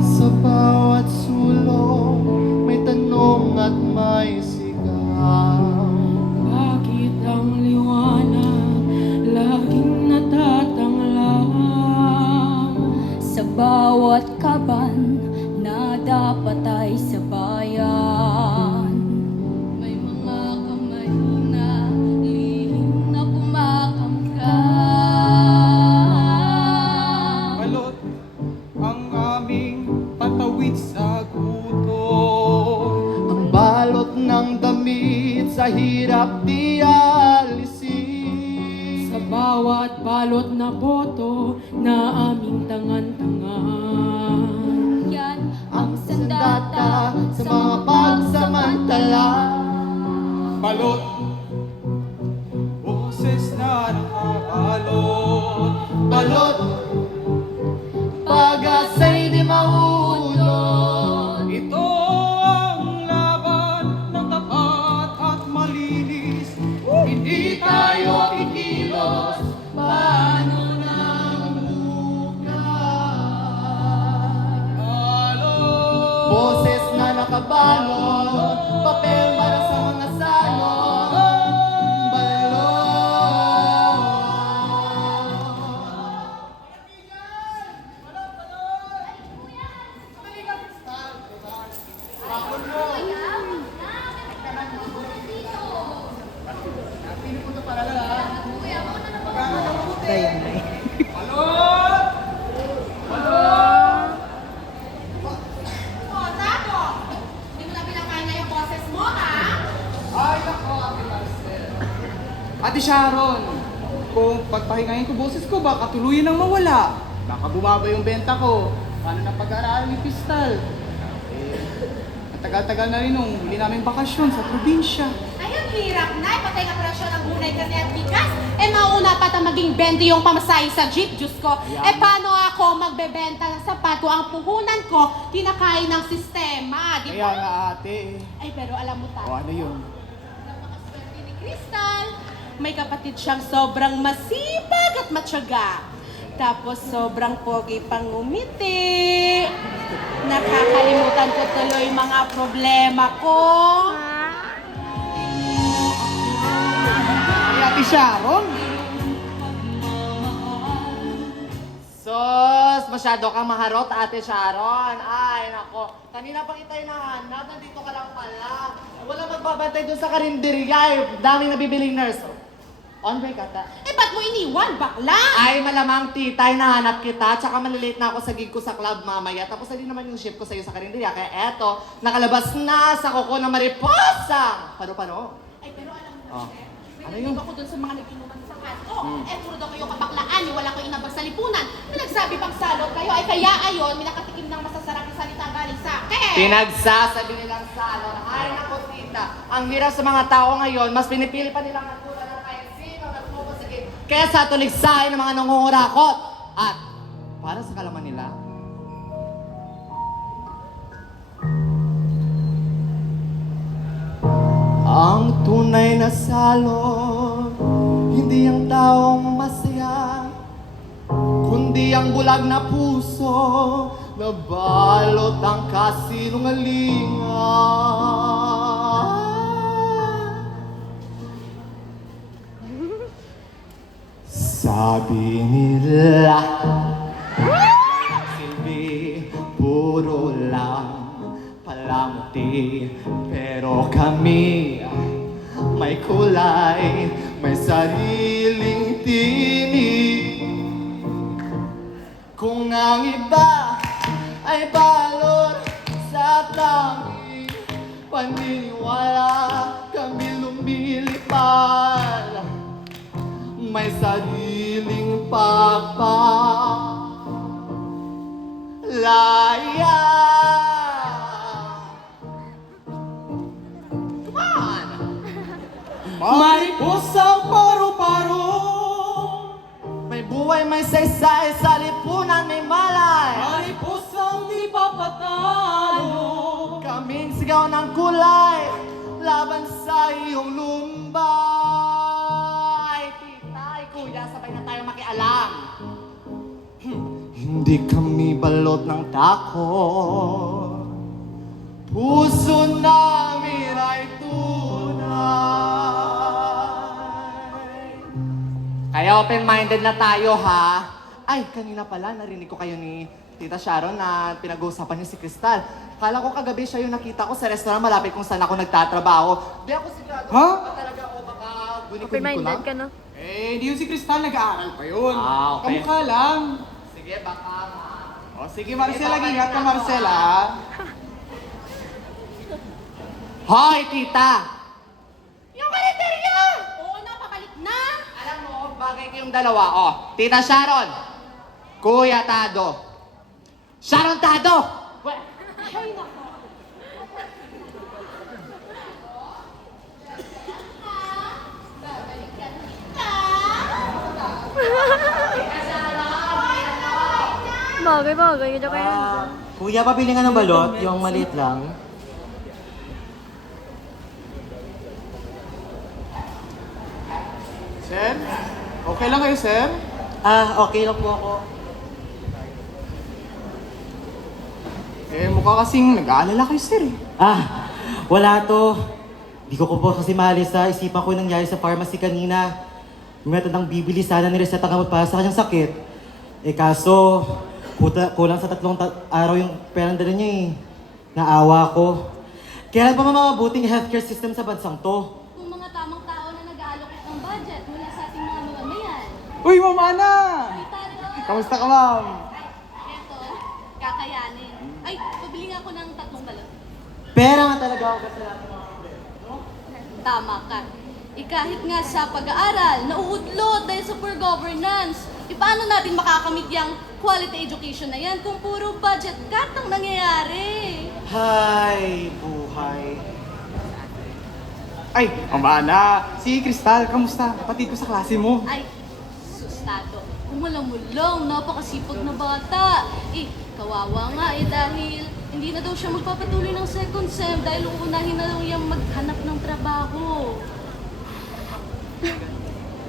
Sa bawat sulong may tanong at may sigaw. Bakit ang liwanag laging natatanglaw? Sa bawat kaban na dapat ay sabayan, may mga kamay na lihim na kumakamkam. Balot ang aming patawid sa gutom. Ang balot ng damit sa hirap di alisin. Sa bawat balot na boto na aming tangan-tangan. Yan Ang sandata sa mga pagsamantala. Balot, boses na nakabalot. Balot, pag-asa'y di mahulog. Ito ang laban ng tapat at malinis. Hindi tayo kikilos, paano ng bukas? Balot, Boses na nakabalot, papel para sa mga salot. Balot. Ate Sharon, kung pagpahingayin ko boses ko, baka tuluyan nang mawala. Baka bumaba yung benta ko. Paano na pag-aaral ni Pistal? Matagal-tagal na rin nung huli namin bakasyon sa probinsya. Ay, ang hirap na. Ipatay ka presyo ng gulay kasi at bigas. Mauna pa ta maging 20 yung pamasahe sa jeep, Diyos ko. Paano ako magbebenta ng sapat kung ang puhunan ko kinakain ng sistema, di Kaya ba? nga ate. Ay, pero alam mo O tayo, ano yun? napakaswerte ni Crystal. May kapatid siyang sobrang masipag at matyaga. Tapos sobrang pogi pang ngumiti. Nakakalimutan ko tuloy mga problema ko. Ay, Ate Sharon? Sos, masyado kang maharot, Ate Sharon. Ay, nako. Kanina pa kita hinahanap, nandito ka lang pala. Wala magbabantay doon sa karinderya eh. Daming nabibiling nurse. On break ata. Ba't mo iniwan, bakla? Ay, malamang tita, hinahanap kita. Tsaka malilate na ako sa gig ko sa club mamaya. Tapos na din naman yung shift ko sa'yo sa karinderya. Kaya eto, nakalabas na sa kuko ng mariposa. Pano-pano? Ay, pero alam mo, Oh. Chef, Ano may yun? narinig ako dun sa mga nag-inuman sa kanto. Puro daw kayo kabaklaan, wala kayo inabag sa lipunan. May nagsabi pang salot kayo, ay kaya ayon, may nakatikim ng masasarap na salita galing sa akin. Pinagsasabi nilang salon. Ay, nako tita. Ang hirap sa mga tao ngayon, mas pinipili pa nilang nagtula ng kahit sino nagpupusigit kesa tuligsahin ng mga nangungurakot. At para sa kalaman nila, ang tunay na salon, hindi ang taong masaya, kundi ang bulag na puso na balot ang kasinungalingan. Sabi nila, walang silbi, puro lang palamuti. Pero kami may kulay, may sariling tinig. Kung ang iba ay balot sa tangi, paniniwala kami lumilipad. May sariling pagpapalaya. Come on! Mariposang may saysay sa lipunan may malay. Ay pusang di papatalo. Kaming sigaw ng kulay laban sa iyong lumbay. Titay, kuya, sabay na tayo makialam. Hindi kami balot ng takot. Puso namin ay tunay. Kaya open-minded na tayo, ha? Ay, kanina pala, narinig ko kayo ni Tita Sharon na pinag-uusapan niyo si Crystal. Kala ko kagabi siya yung nakita ko sa restaurant malapit kung saan ako nagtatrabaho. Di ako sigurado Ha? ba talaga o baka guni-guni ko Open-minded lang. ka na. Eh, di yun si Crystal, nag-aaral pa yun. Ah, okay. Kamukha lang. Sige, baka nga. O, sige, Marcela, ingat ka, Marcela. Ha? Hoy, tita! Yung kalendaryo! Oo na, pabalik na! Alam mo, bagay kayong dalawa. Oh, Tita Sharon, Kuya Tado. Sharon Tado! Ay, nako. Bagay, ganyan kayo. Kuya, pabili nga ng balot, yung maliit lang. Sir? Okay lang kayo, sir? Okay lang po ako. Eh, mukha kasing nag-aalala kayo, sir eh. Wala to. Di ko po kasi maalis sa isipan ko yung nangyari sa pharmacy kanina. May matandang bibili sana ni reseta gamot para sa kanyang sakit. Eh kaso, kulang sa 3 araw yung perang dala niya eh. Naawa ko. Kailan pa mamabuting healthcare system sa bansang to? Kung mga tamang tao na nag-allocate ng budget mula sa ating mga mamamayan. Uy, Ma'am Ana! Ay, talo! Kamusta ka, ma'am? Eto, kakayanin. Ay, pabili nga ako ng 3 balot. Pera nga talaga ako kasi lahat ng mga Tama ka. Kahit nga sa pag-aaral, nauudlot dahil sa poor governance. Paano natin makakamit yung quality education na yan kung puro budget cut ang nangyayari? Hay, buhay. Ay, Ma'am Ana, si Crystal, kamusta? Kapatid ko sa klase mo. Ay, sustado. Umulang-mulong, napakasipag na bata. Kawawa nga dahil hindi na daw siya magpapatuloy ng second sem dahil uunahin na daw niyang maghanap ng trabaho.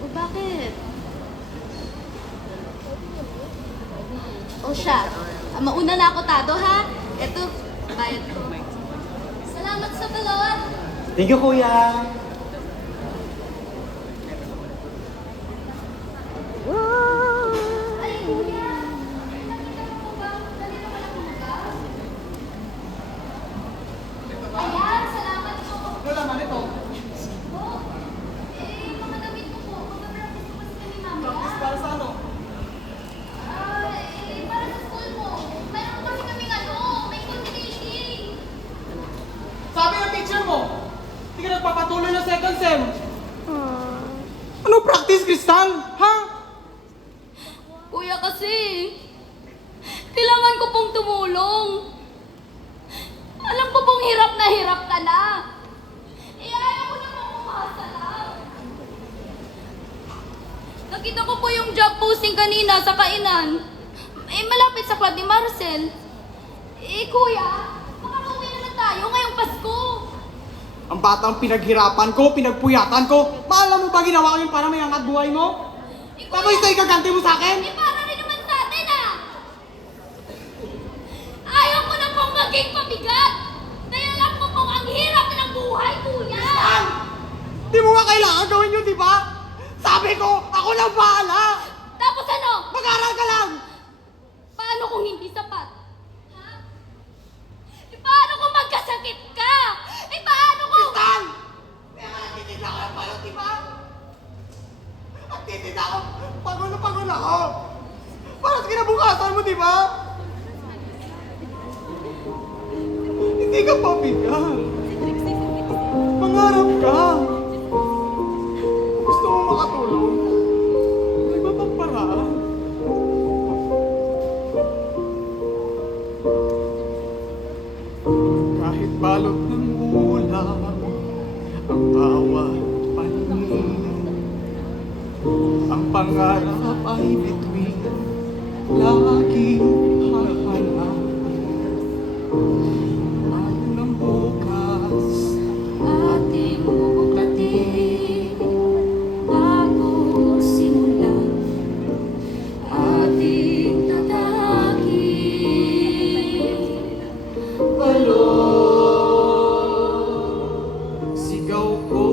O bakit? O siya, mauna na ako, Tado, ha? Eto, bayad ko. Salamat sa balot! Thank you, kuya. Ay, kuya! Nakita mo po ba? Kanina pala kumagas? Ayan, salamat po. Ano naman ito? Po? Mga damit ko po. Mag-practice ko kasi kami mamaya. Para sa ano? Para sa school mo. Mayroon kasi kaming may competition. Sabi ng teacher mo, hindi ka nagpapatuloy ng second sem. Ano practice, Crystal? Ha? Kuya kasi, kailangan ko pong tumulong. Alam ko pong hirap ka na. Ayaw ko na pong umasa lang. Nakita ko po yung job posting kanina sa kainan. Malapit sa club ni Marcel. Kuya, makakauwi naman tayo ngayong Pasko. Ang batang pinaghirapan ko, pinagpuyatan ko. Maalam mo ba ginawa ko yun para may angat buhay mo? Tapos ito ikaganti mo sa akin? Para rin naman sa atin Ayaw ko na pong maging pabigat. Dahil alam ko pong ang hirap ng buhay, kuya. Ay! Di mo nga kailangan gawin yun, di ba? Sabi ko, ako lang bahala! Tapos ano? Mag-aral ka lang! Paano kung hindi sapat? Ha? Paano kung magkasakit ka? Paano kung... Crystal! Kaya nga nagtitinda ka ng balot, di ba? Nagtitinda ako, pagod na pagod ako! Para sa kinabukasan mo, di ba? Hindi ka pabigat. Mangarap ka. Gusto mo makatulong? Iba pang paraan. Kahit balot ng ulam ang bawat panin, ang pangarap ay bituin, laging hahanap. Ano ng bukas? Ating bubuklatin bago simulan ating tatakin. Sigaw ko